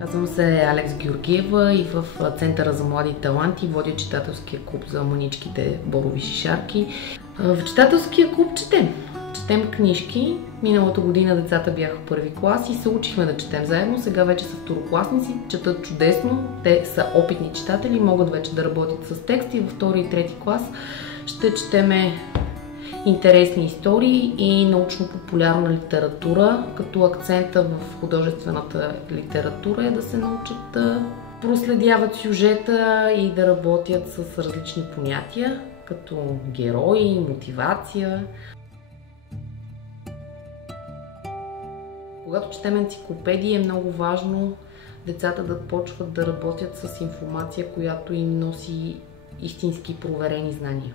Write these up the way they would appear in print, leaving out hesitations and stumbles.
Казвам се Алекс Георгиева и в Центъра за млади таланти водя читателския клуб за мъничките борови шишарки. В читателския клуб четем. Четем книжки. Миналата година децата бяха в първи клас и се учихме да четем заедно. Сега вече са второкласници, четат чудесно. Те са опитни читатели, могат вече да работят с тексти. Във втори и трети клас ще четеме интересни истории и научно-популярна литература, като акцента в художествената литература е да се научат да проследяват сюжета и да работят с различни понятия, като герои, мотивация. Когато четем енциклопедии, е много важно децата да почват да работят с информация, която им носи истински проверени знания.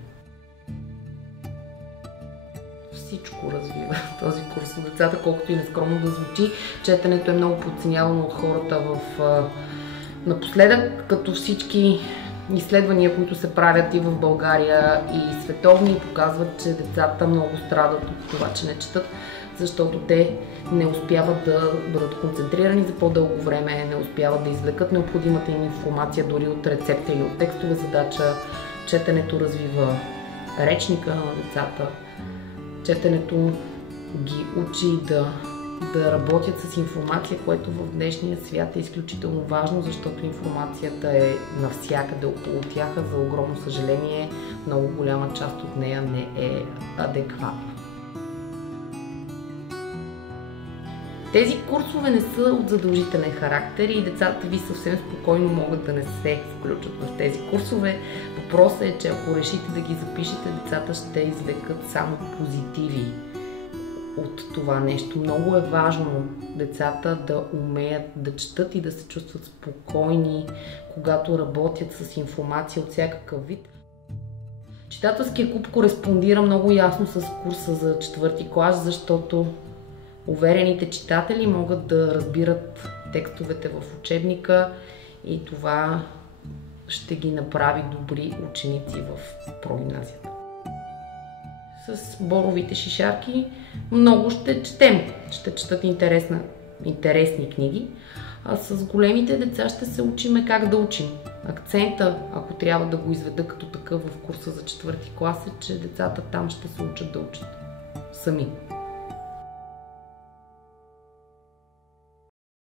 Всичко развива този курс от децата, колкото и нескромно да звучи. Четенето е много подценявано от хората напоследък, като всички изследвания, които се правят и в България, и световни, показват, че децата много страдат от това, че не четат, защото те не успяват да бъдат концентрирани за по-дълго време, не успяват да извлекат необходимата им информация дори от рецепта или от текстова задача. Четенето развива речника на децата. Четенето ги учи да работят с информация, което в днешния свят е изключително важно, защото информацията е навсякъде около тях, а за огромно съжаление много голяма част от нея не е адекватна. Тези курсове не са от задължителен характер и децата ви съвсем спокойно могат да не се включат в тези курсове. Въпросът е, че ако решите да ги запишете, децата ще извлекат само позитиви от това нещо. Много е важно децата да умеят да четат и да се чувстват спокойни, когато работят с информация от всякакъв вид. Читателския клуб кореспондира много ясно с курса за четвърти клас, защото уверените читатели могат да разбират текстовете в учебника и това ще ги направи добри ученици в прогимназията. С боровите шишарки много ще четем, ще четат интересни книги, а с големите деца ще се учиме как да учим. Акцента, ако трябва да го изведа като такъв в курса за четвърти клас, е, че децата там ще се учат да учат сами.